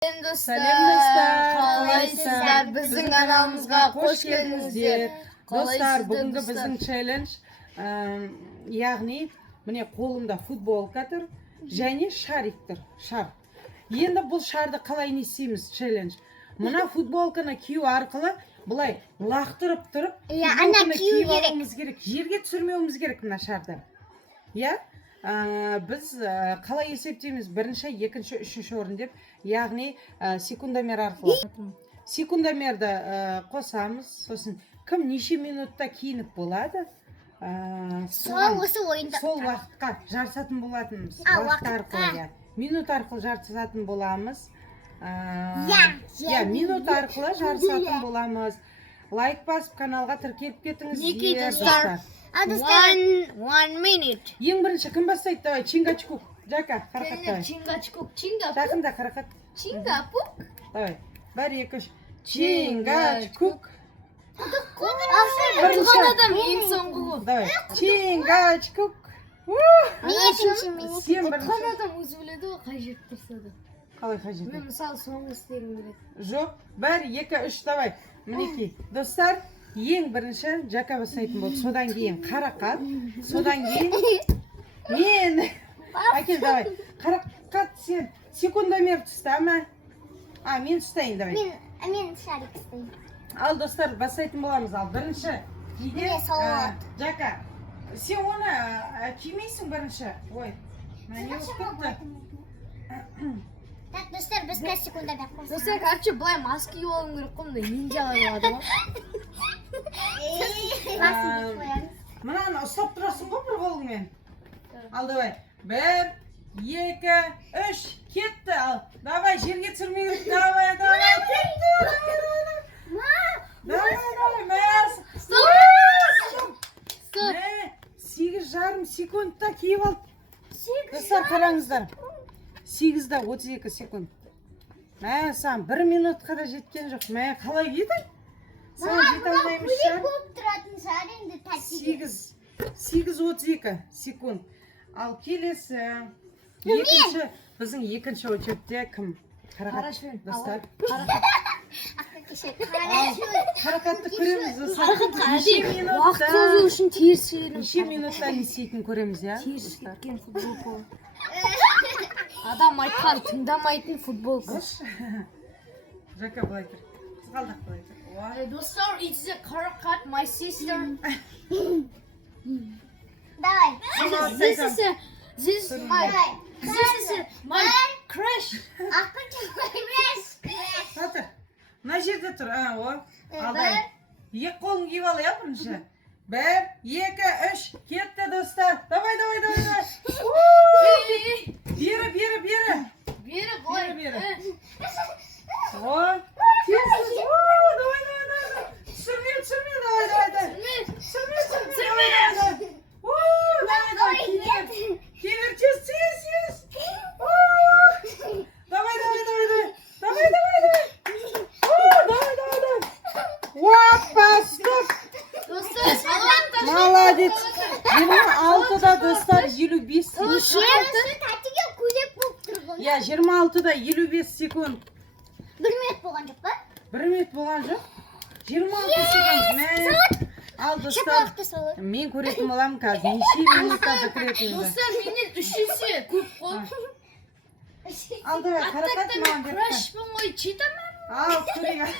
Сәлем достар, қалайсыздар? Біздің каналымызға қош келдіңіздер. Достар, бүгінгі біздің челлендж, яғни міне қолымда футболка тұр және шарик тұр, шар. Енді бұл шарды қалай не істейміз челлендж? Мына футболканы кию арқылы бұлай лақтырып тұрып, футболканы киіп алуымыз керек. Жерге түсірмеуіміз керек мына шарды. Я? Біз қалай есептейміз? Бірінші, екінші, үшінші орын деп, яғни секундомер арқылы. Секундомерді қосамыз, сосын кім неше минутта киініп болады, сол уақытқа жарысатын болатынымыз. Уақыт арқылы, минут арқылы жарысатын боламыз. Минут арқылы жарысатын боламыз. Лайк басып, каналға тіркеліп кетіңіздер, достар. 1 minute. Ең бірінші кім бастайды? Давай, Чингачкук. Жака, қарақат давай. Чингачкук. Жақында қарақат. Чингапук. Давай. 1, 2, 3. Чингачкук. Тұрған адам ең соңғы ғой. Давай. Чингачкук. Тұрған адам өзі біледі ғой, қай жерде тұрса да. Қалай қай жерде? Мен мысалы соңғы істегім келеді. Жоқ. 1, 2, 3. Давай. Мінекей. Достар, ең бірінші Жака бастайтын болды. Содан кейін қарақат. Содан кейін мен. Әкел, давай. Қарақат сен секундомер тұстама. Мен ұстайын, давай. Мен шарик ұстайын. Ал, достар, бастайтын боламыз. Ал, бірінші кейде Жака, сен оны кимейсің бірінші. Ой, не болып кетті? Так, достар, біз қай секундомер қосамыз? Достар, короче, былай маска киіп алуым керек қой, мындай нинджалар болады ғой. Мынаны ұстап тұрасың ғой бір қолыңмен. Ал, давай. 1, 2, 3, кетті. Ал, давай, жерге түсірмей. Давай, кетті. Давай, стоп. 8,5 секундта киіп алып. Достар, қараңыздар. 8:32 секунд. Саған 1 минутқа да жеткен жоқ. Қалай кидің? Саған жете алмаймыз ша? Көп тұратын шығар енді тәттіге. 8:32 секунд. Ал келесі. Екінші, біздің екінші очередте кім? Қарақат, достар. Қарақатты көреміз, достар. Уақыт созу үшін теріс келем. Неше минутта не істейтінін көреміз, я? Теріс кеткен футболка. Адам айтқан тыңдамайтын футболка. Жака былай тұр. Қызғалдақ былай тұр. Достар, it's a Karakat, my sister. Давай. This is my crush. Тұр. Мына жерде тұр. Алдай. Екі қолын киіп ал, я бірінші. 1, 2, 3. Кетті, достар. Давай. Бері. Бері, былай. Тез. Давай. Түсірме, давай. Түсірме. Давай. Кевер, тез. Давай. Опа, стоп. Достар, салам. Молодец. 26-да, достар, 55 секунд. Тәттіге көйлек болып тұр ғой. 26-да 55 секунд. 1 минут болған жоқ па? 1 минут болған жоқ. 26 секунд. Ал, достар, мен көретін болам қазір. Неше минутта бітіретінді. Достар, менен 3 есе көп қой. Ал, давай, қарақат маған беріп. Крашпын ғой, четамын. Ал, көрейік.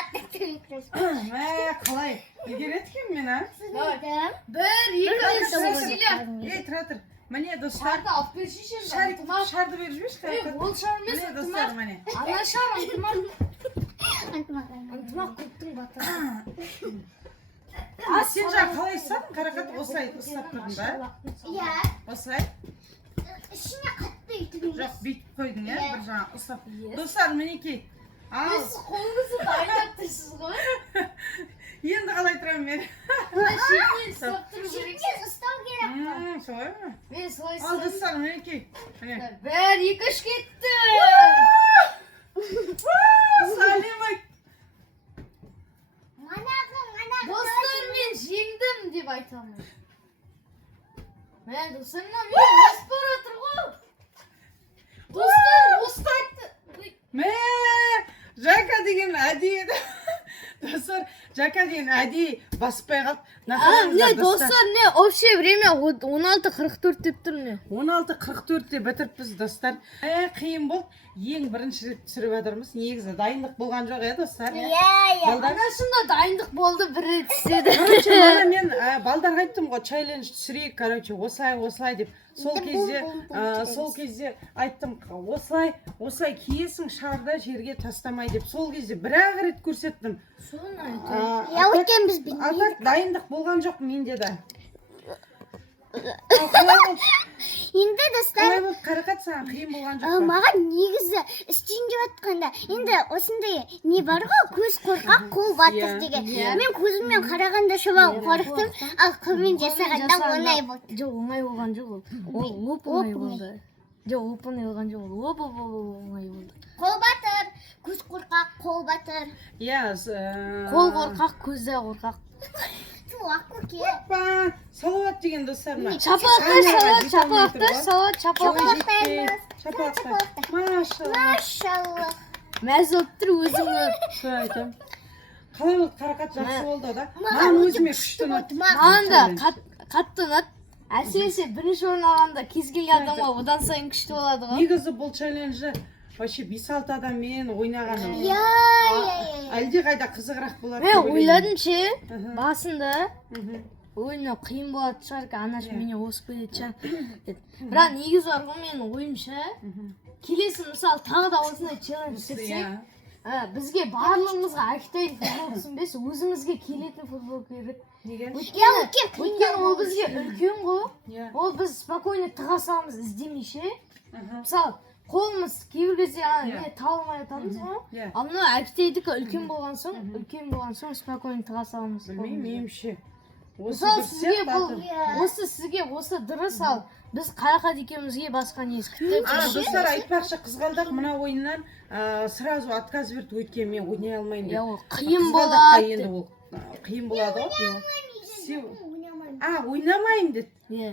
Аттықтың краш. Қалай? Үлгереді екен мен, а? 1, 2, 3, тұра. Міне, достар. Шарды алып берші Шарды беріп жіберші. Ол шар емес, Міне, достар, міне. ана шар, ынтымақ. Антымақ. Ынтымақ көптің батыры. Сен жаңа қалай ұстадың? Қарақат осылай ұстап тұрдың ба? Иә. Осылай? Ішіне қатты үйтігін. Жоқ, бүйтіп қойдың, бір жаңа ұстап. Достар, мінекей. Сіз қолыңызды дайындап тұрсыз ғой. Енді қалай тұрамын мен? Шетінен ұстап тұру керек. Шетінен ұстау керек. Солай ма? Мен солай Ал, достар, мінекей. 1, 2, 3 кетті. Сәлем айт. Достар, мен жеңдім деп айтамын. Достар, мен бара тұр ғой. Достар, деген әдейі достар, Жака деген әдейі баспай қалды. Не достар, не общее время 16:44 деп тұр не. 16:44-те бітіріппіз достар. Қиын болды. Ең бірінші рет түсіріп жатырмыз. Негізі дайындық болған жоқ достар. Балдар, Анашында дайындық болды, бір рет істеді. короче, мана мен балдарға айттым ғой, челлендж түсірейік, короче, осылай деп. Сол кезде айттым, осылай киесің шарды жерге тастамай деп. Сол кезде бір-ақ рет көрсеттім. Соны айтты. Я өткен біз білмейміз. Атак дайындық болған жоқ менде де. Енді достар, Қалай болды, Қарақат, саған қиын болған жоқ па? маған негізі істейін деп жатқанда, енді осындай не бар ғой, көз қорқақ, қол батыр деген. Мен көзіммен қарағанда шаман қорықтым, ал қолмен жасағанда оңай болды. Жоқ, оңай болған жоқ ол. Ол оп-оңай болды. Жоқ, оп-оңай болған жоқ ол. Оп-оңай болды. Қол батыр, көз қорқақ, қол батыр. Қол қорқақ, көзде қорқақ. Туақ көке. Опа, салауат деген достар мына. Шапалақтар. Машалла. Машалла. Мәз болып тұр өзіңі. Сол айтам. Қалай болды, Қарақат, жақсы болды да? Маған өзіме күшті ұнады. Маған да қатты ұнады. Әсіресе бірінші орын алғанда кез келген адамға одан сайын күшті болады ғой. Негізі бұл челленджі вообще 5-6 адаммен ойнағаны. Әлде қайда қызығырақ болады. Мен ойладым ше, басында ойыны қиын болады шығар, анаш менен озып кетеді шығар деп. Бірақ негізі бар ғой менің ойымша, келесі мысалы тағы да осындай челлендж істесек, бізге барлығымызға әркетайын футбол түсінбес, өзімізге келетін футбол керек. Неге? Өйткені ол бізге үлкен ғой, ол біз спокойно тыға саламыз іздемейше. Мысалы, қолымыз кейбір кезде табылмай жатамыз ғой. Ал мына әркетайдікі үлкен болған соң спокойно тыға саламыз. Білмеймін, меніңше. Мысалы сізге осы дұрыс, ал біз Қарақат екеумізге басқа не ескітті. Достар, айтпақшы, қызғалдақ мына ойыннан сразу отказ берді, өйткені мен ойнай алмайын деп. Қиын болады. Қиын болады ғой. Ойнамайын деді.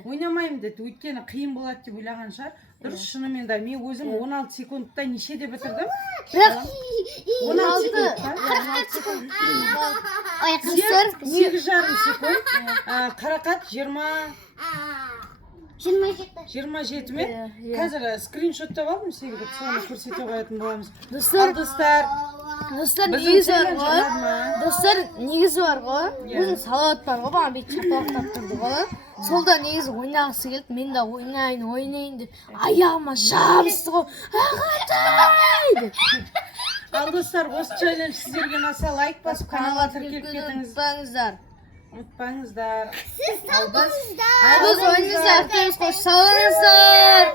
Ойнамайын деді, өйткені қиын болады деп ойлаған шығар. Дұрыс, шынымен де мен өзім 16 секундта нешеде бітірдім? Бірақ 16 секунд. 8,5 секунд. Қарақат 27 ме? Қазір скриншоттап алдым сізге, соны көрсете қоятын боламыз. Достар, негізі бар ғой, біздің салауат бар ғой, баған бейт шапалақтап тұрды ғой. Солда негізі ойнағысы келді, мен де ойнайын деп, аяғыма жабысты ғой, ағатай деп. Ал достар, осы челлендж сіздерге ұнаса лайк басып, каналға тіркеліп кетіңіз. Ұмытпаңыздар. Сіз сау болыңыздар. Біз ойыныңызды ақтаймыз, қош салыңыздар.